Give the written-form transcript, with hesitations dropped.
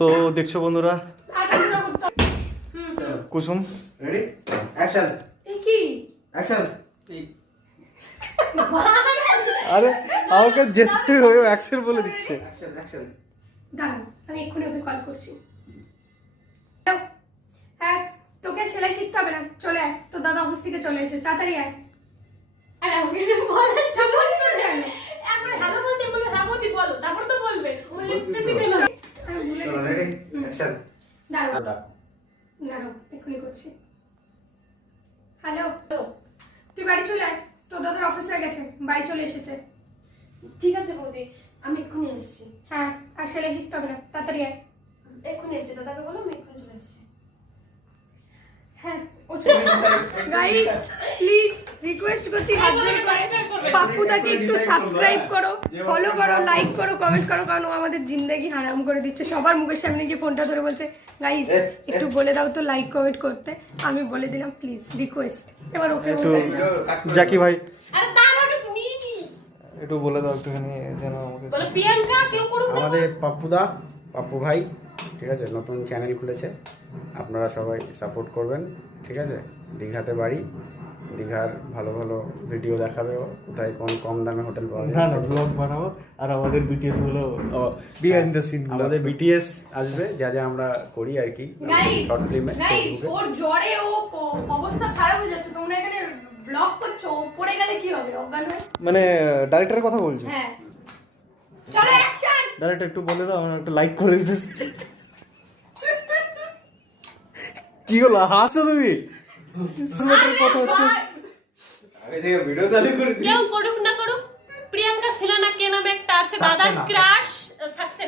তো দেখছো বন্ধুরা, কুসুম রেডি অ্যাকশন কি অ্যাকশন আরে আমাকে যেতে হয়ে অ্যাকশন বলে দিচ্ছে। অ্যাকশন অ্যাকশন দাঁড়ান, আমি এক্ষুনি ওকে কল করছি। হ্যাঁ, তোকে সেলাই শিখতে হবে না, চলে আয়, তোর দাদা অফিস থেকে চলে এসে তাড়াতাড়ি আয়। আরে আমাকে বলেন সব বলি না কেন? একবার হ্যালো বলতে বলবে হ্যাঁ মোদি বলো, তারপর তো বলবে ওর স্পেসিফিক হলো। আমি ভুলে চলো গেছি। রেডি অ্যাকশন দাঁড়াও দাঁড়াও, এক্ষুনি করছি। হ্যালো, তুই বাড়ি চলে আয়, তোর দাদার অফিস হয়ে গেছে, বাড়ি চলে এসেছে। ঠিক আছে বৌদি, আমি এক্ষুনি আসছি। হ্যাঁ, আর সেলাই শিখতে হবে না, তাড়াতাড়ি আয়। এক্ষুনি এসেছি, দাদাকে বলো আমি এক্ষুনি চলে আসছি। হ্যাঁ, ও চলে গাইস প্লিজ রিকোয়েস্ট করছি হাত জোড় করে পাপ্পুদাকে একটু সাবস্ক্রাইব করো, ফলো করো, লাইক করো, কমেন্ট করো, কারণ ও আমাদের জিন্দেগি হারাম করে দিচ্ছে। সবার মুখের সামনে গিয়ে ফোনটা ধরে বলছে গাইস একটু বলে দাও তো লাইক কমেন্ট করতে। আমি বলে দিলাম প্লিজ রিকোয়েস্ট। এবার ওকে একটু বলতে দিলাম জাকি ভাই আরে তার আগে নিয়ে নি একটু বলে দাও একটুখানি যেন আমাকে। বলো প্রিয়াঙ্কা কেউ করুক না। আমাদের পাপ্পুদা, পাপ্পু ভাই, ঠিক আছে, নতুন চ্যানেল খুলেছে, আপনারা সবাই সাপোর্ট করবেন, ঠিক আছে। দীঘাতে বাড়ি, দীঘার ভালো ভালো ভিডিও দেখাবে, ও কোথায় কোন কম দামে হোটেল পাওয়া না যায়। না ব্লগ বানাবো, আর আমাদের বিটিএস হলো বিহাইন্ড দ্য সিন। আমাদের বিটিএস আসবে, যা যা আমরা করি আর কি গাইস শর্ট ফিল্মে, গাইস ওর জ্বরে ও অবস্থা খারাপ হয়ে যাচ্ছে, তোমরা এখানে ব্লগ করছো, ও পড়ে গেলে কি হবে অজ্ঞান হয়ে? মানে ডাইরেক্টরের কথা বলছি। হ্যাঁ চলো অ্যাকশন। ডাইরেক্টর একটু বলে দাও, আমার একটা লাইক করে দিতেছি। কি হলো হাসো তুমি? কথা হচ্ছে আগে থেকে ভিডিও চালু করে দিই। কেউ করুক না করুক, প্রিয়াঙ্কা সিলানা কে নামে একটা আছে সাকসেনা। দাদার ক্রাশ সাকসেস